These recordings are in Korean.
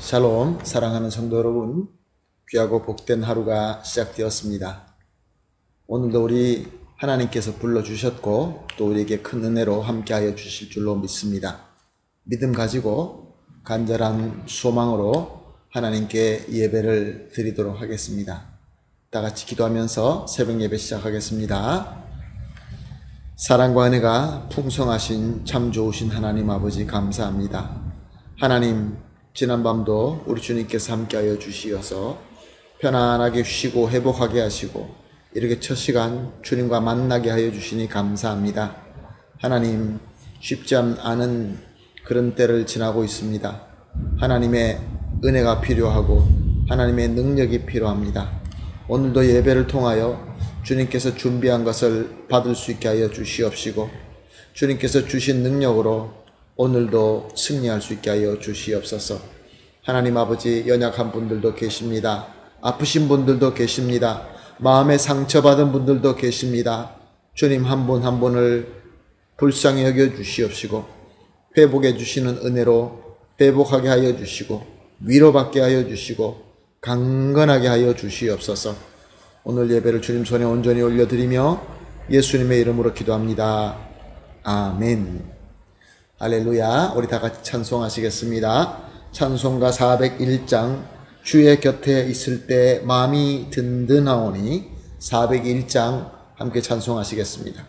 샬롬, 사랑하는 성도 여러분, 귀하고 복된 하루가 시작되었습니다. 오늘도 우리 하나님께서 불러주셨고 또 우리에게 큰 은혜로 함께하여 주실 줄로 믿습니다. 믿음 가지고 간절한 소망으로 하나님께 예배를 드리도록 하겠습니다. 다 같이 기도하면서 새벽 예배 시작하겠습니다. 사랑과 은혜가 풍성하신 참 좋으신 하나님 아버지 감사합니다. 하나님, 지난밤도 우리 주님께서 함께하여 주시어서 편안하게 쉬고 회복하게 하시고 이렇게 첫 시간 주님과 만나게 하여 주시니 감사합니다. 하나님, 쉽지 않은 그런 때를 지나고 있습니다. 하나님의 은혜가 필요하고 하나님의 능력이 필요합니다. 오늘도 예배를 통하여 주님께서 준비한 것을 받을 수 있게 하여 주시옵시고 주님께서 주신 능력으로 오늘도 승리할 수 있게 하여 주시옵소서. 하나님 아버지, 연약한 분들도 계십니다. 아프신 분들도 계십니다. 마음에 상처받은 분들도 계십니다. 주님 한 분 한 분을 불쌍히 여겨 주시옵시고 회복해 주시는 은혜로 회복하게 하여 주시고 위로받게 하여 주시고 강건하게 하여 주시옵소서. 오늘 예배를 주님 손에 온전히 올려드리며 예수님의 이름으로 기도합니다. 아멘. 할렐루야. 우리 다 같이 찬송하시겠습니다. 찬송가 401장 주의 곁에 있을 때 마음이 든든하오니 401장 함께 찬송하시겠습니다.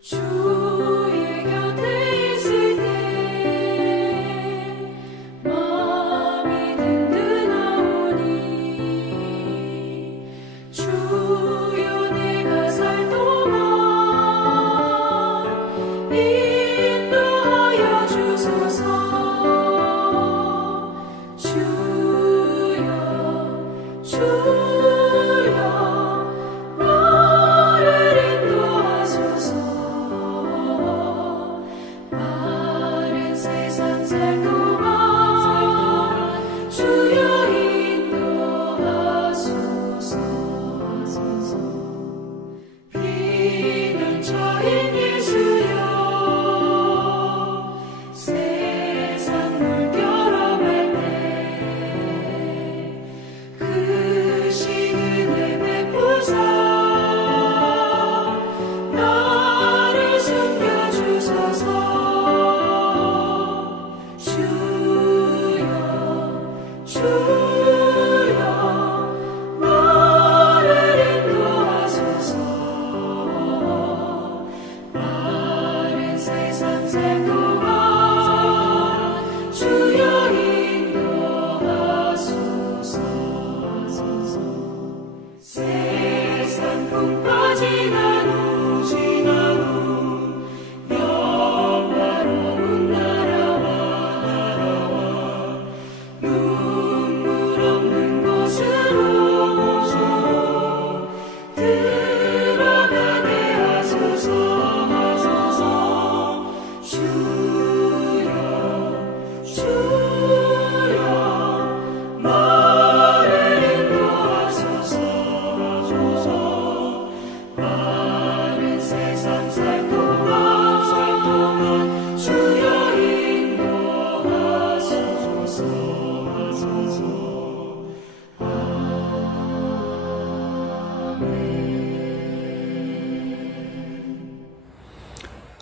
주의 곁에 있을 때 마음이 든든하오니 주여 내가 살 동안 인도하여 주소서. 주여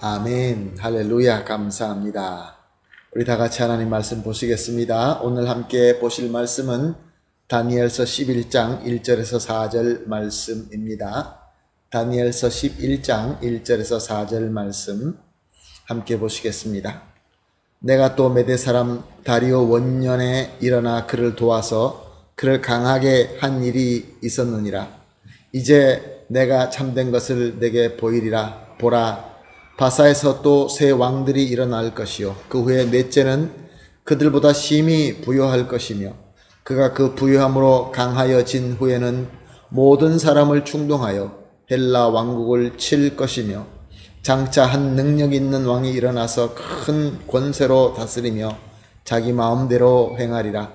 아멘. 할렐루야. 감사합니다. 우리 다 같이 하나님 말씀 보시겠습니다. 오늘 함께 보실 말씀은 다니엘서 11장 1절에서 4절 말씀입니다. 다니엘서 11장 1절에서 4절 말씀 함께 보시겠습니다. 내가 또 메대 사람 다리오 원년에 일어나 그를 도와서 그를 강하게 한 일이 있었느니라. 이제 내가 참된 것을 내게 보이리라. 보라, 바사에서 또 새 왕들이 일어날 것이요 그 후에 넷째는 그들보다 심히 부요할 것이며 그가 그 부요함으로 강하여진 후에는 모든 사람을 충동하여 헬라 왕국을 칠 것이며 장차 한 능력 있는 왕이 일어나서 큰 권세로 다스리며 자기 마음대로 행하리라.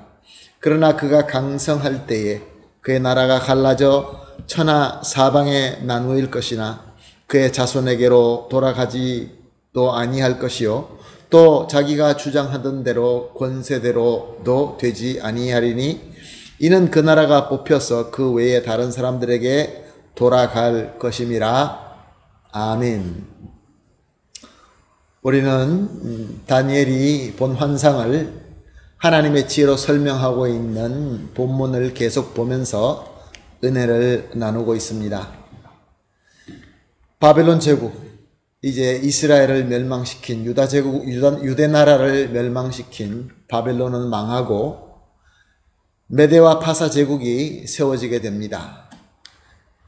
그러나 그가 강성할 때에 그의 나라가 갈라져 천하 사방에 나누일 것이나 그의 자손에게로 돌아가지도 아니할 것이요 또 자기가 주장하던 대로 권세대로도 되지 아니하리니 이는 그 나라가 뽑혀서 그 외에 다른 사람들에게 돌아갈 것임이라. 아멘. 우리는 다니엘이 본 환상을 하나님의 지혜로 설명하고 있는 본문을 계속 보면서 은혜를 나누고 있습니다. 바벨론 제국, 이제 이스라엘을 멸망시킨 유다 제국, 유대 나라를 멸망시킨 바벨론은 망하고 메대와 파사 제국이 세워지게 됩니다.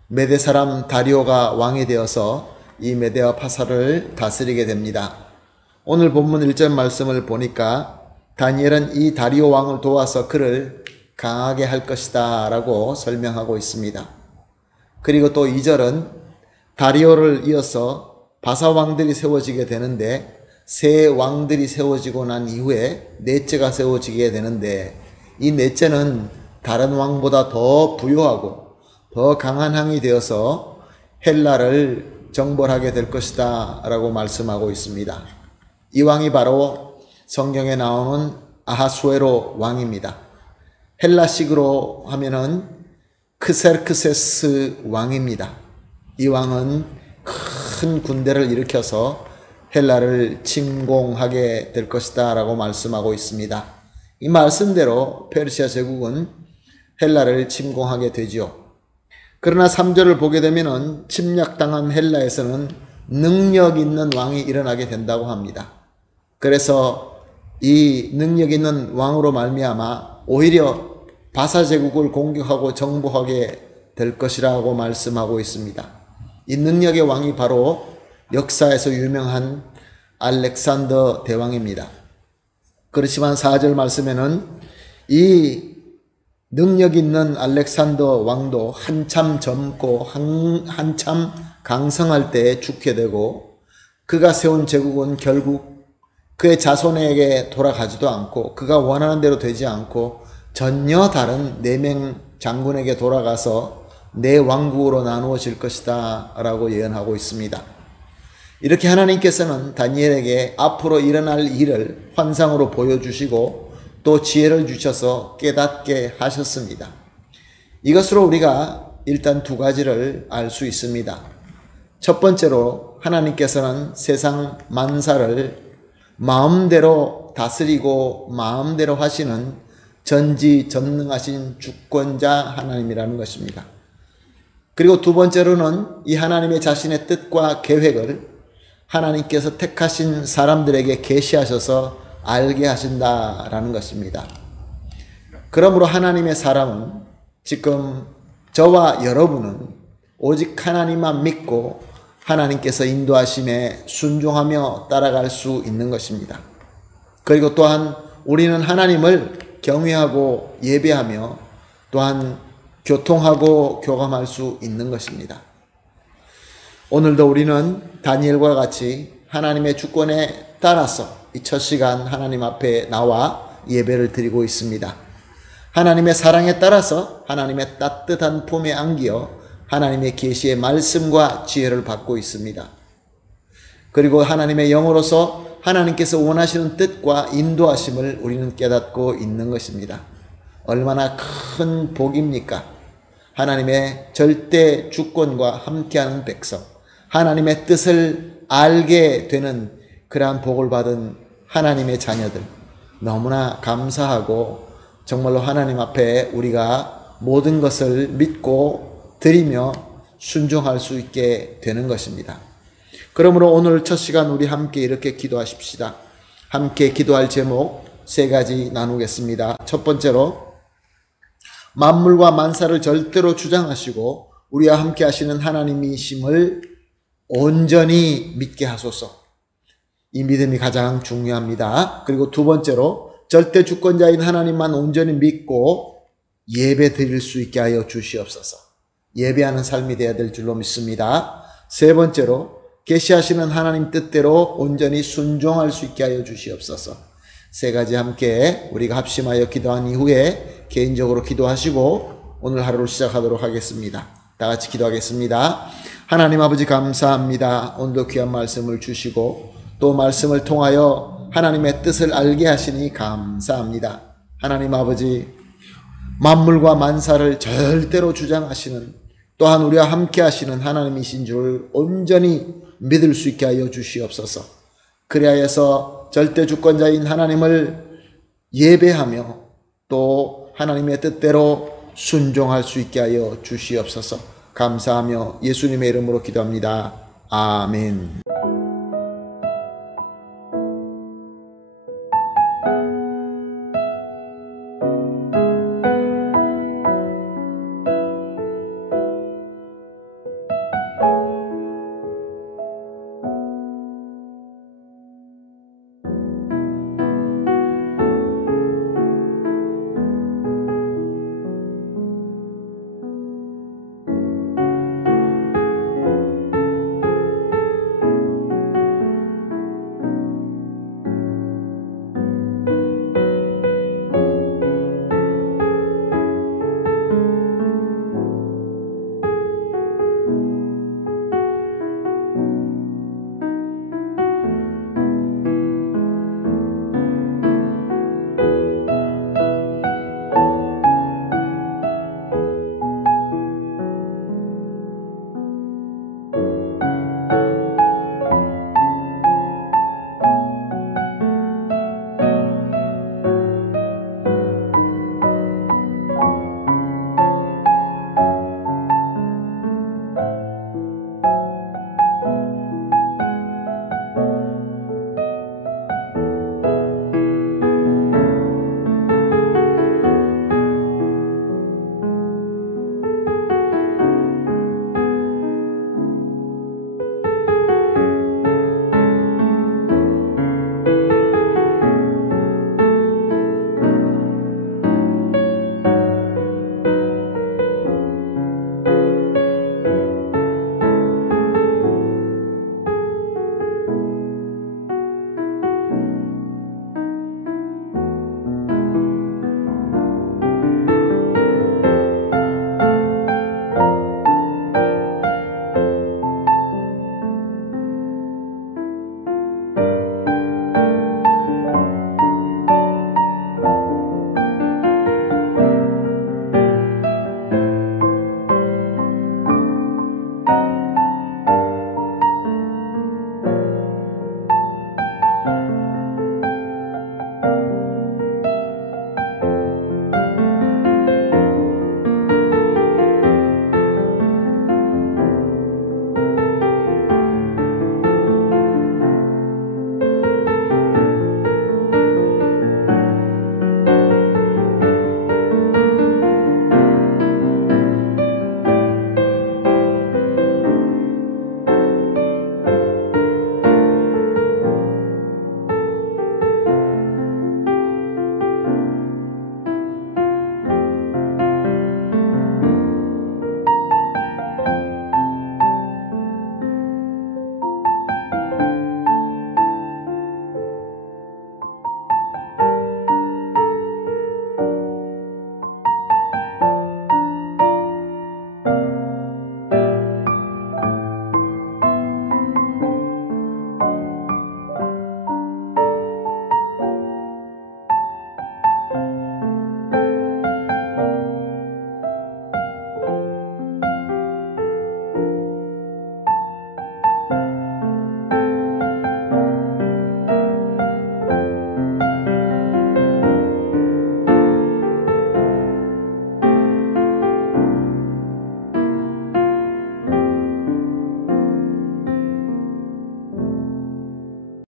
메대 사람 다리오가 왕이 되어서 이 메대와 파사를 다스리게 됩니다. 오늘 본문 1절 말씀을 보니까 다니엘은 이 다리오 왕을 도와서 그를 강하게 할 것이다 라고 설명하고 있습니다. 그리고 또 2절은 다리오를 이어서 바사 왕들이 세워지게 되는데 세 왕들이 세워지고 난 이후에 넷째가 세워지게 되는데 이 넷째는 다른 왕보다 더 부유하고 더 강한 왕이 되어서 헬라를 정벌하게 될 것이다 라고 말씀하고 있습니다. 이 왕이 바로 성경에 나오는 아하수에로 왕입니다. 헬라식으로 하면은 크세르크세스 왕입니다. 이 왕은 큰 군대를 일으켜서 헬라를 침공하게 될 것이다 라고 말씀하고 있습니다. 이 말씀대로 페르시아 제국은 헬라를 침공하게 되지요. 그러나 3절을 보게 되면은 침략당한 헬라에서는 능력 있는 왕이 일어나게 된다고 합니다. 그래서 이 능력 있는 왕으로 말미암아 오히려 바사 제국을 공격하고 정복하게 될 것이라고 말씀하고 있습니다. 이 능력의 왕이 바로 역사에서 유명한 알렉산더 대왕입니다. 그렇지만 4절 말씀에는 이 능력 있는 알렉산더 왕도 한참 젊고 한참 강성할 때에 죽게 되고 그가 세운 제국은 결국 그의 자손에게 돌아가지도 않고 그가 원하는 대로 되지 않고 전혀 다른 4명 장군에게 돌아가서 내 왕국으로 나누어질 것이다 라고 예언하고 있습니다. 이렇게 하나님께서는 다니엘에게 앞으로 일어날 일을 환상으로 보여주시고 또 지혜를 주셔서 깨닫게 하셨습니다. 이것으로 우리가 일단 2가지를 알 수 있습니다. 첫 번째로 하나님께서는 세상 만사를 마음대로 다스리고 마음대로 하시는 전지전능하신 주권자 하나님이라는 것입니다. 그리고 2번째로는 이 하나님의 자신의 뜻과 계획을 하나님께서 택하신 사람들에게 계시하셔서 알게 하신다라는 것입니다. 그러므로 하나님의 사람은 지금 저와 여러분은 오직 하나님만 믿고 하나님께서 인도하심에 순종하며 따라갈 수 있는 것입니다. 그리고 또한 우리는 하나님을 경외하고 예배하며 또한 교통하고 교감할 수 있는 것입니다. 오늘도 우리는 다니엘과 같이 하나님의 주권에 따라서 이 첫 시간 하나님 앞에 나와 예배를 드리고 있습니다. 하나님의 사랑에 따라서 하나님의 따뜻한 품에 안기어 하나님의 계시의 말씀과 지혜를 받고 있습니다. 그리고 하나님의 영으로서 하나님께서 원하시는 뜻과 인도하심을 우리는 깨닫고 있는 것입니다. 얼마나 큰 복입니까? 하나님의 절대 주권과 함께하는 백성, 하나님의 뜻을 알게 되는 그러한 복을 받은 하나님의 자녀들, 너무나 감사하고 정말로 하나님 앞에 우리가 모든 것을 믿고 드리며 순종할 수 있게 되는 것입니다. 그러므로 오늘 첫 시간 우리 함께 이렇게 기도하십시다. 함께 기도할 제목 3가지 나누겠습니다. 첫 번째로 만물과 만사를 절대로 주장하시고 우리와 함께 하시는 하나님이심을 온전히 믿게 하소서. 이 믿음이 가장 중요합니다. 그리고 2번째로 절대 주권자인 하나님만 온전히 믿고 예배 드릴 수 있게 하여 주시옵소서. 예배하는 삶이 되어야 될 줄로 믿습니다. 3번째로 계시하시는 하나님 뜻대로 온전히 순종할 수 있게 하여 주시옵소서. 세 가지 함께 우리가 합심하여 기도한 이후에 개인적으로 기도하시고 오늘 하루를 시작하도록 하겠습니다. 다 같이 기도하겠습니다. 하나님 아버지 감사합니다. 오늘도 귀한 말씀을 주시고 또 말씀을 통하여 하나님의 뜻을 알게 하시니 감사합니다. 하나님 아버지, 만물과 만사를 절대로 주장하시는, 또한 우리와 함께 하시는 하나님이신 줄 온전히 믿을 수 있게 하여 주시옵소서. 그리하여서 절대 주권자인 하나님을 예배하며 또 하나님의 뜻대로 순종할 수 있게 하여 주시옵소서. 감사하며 예수님의 이름으로 기도합니다. 아멘.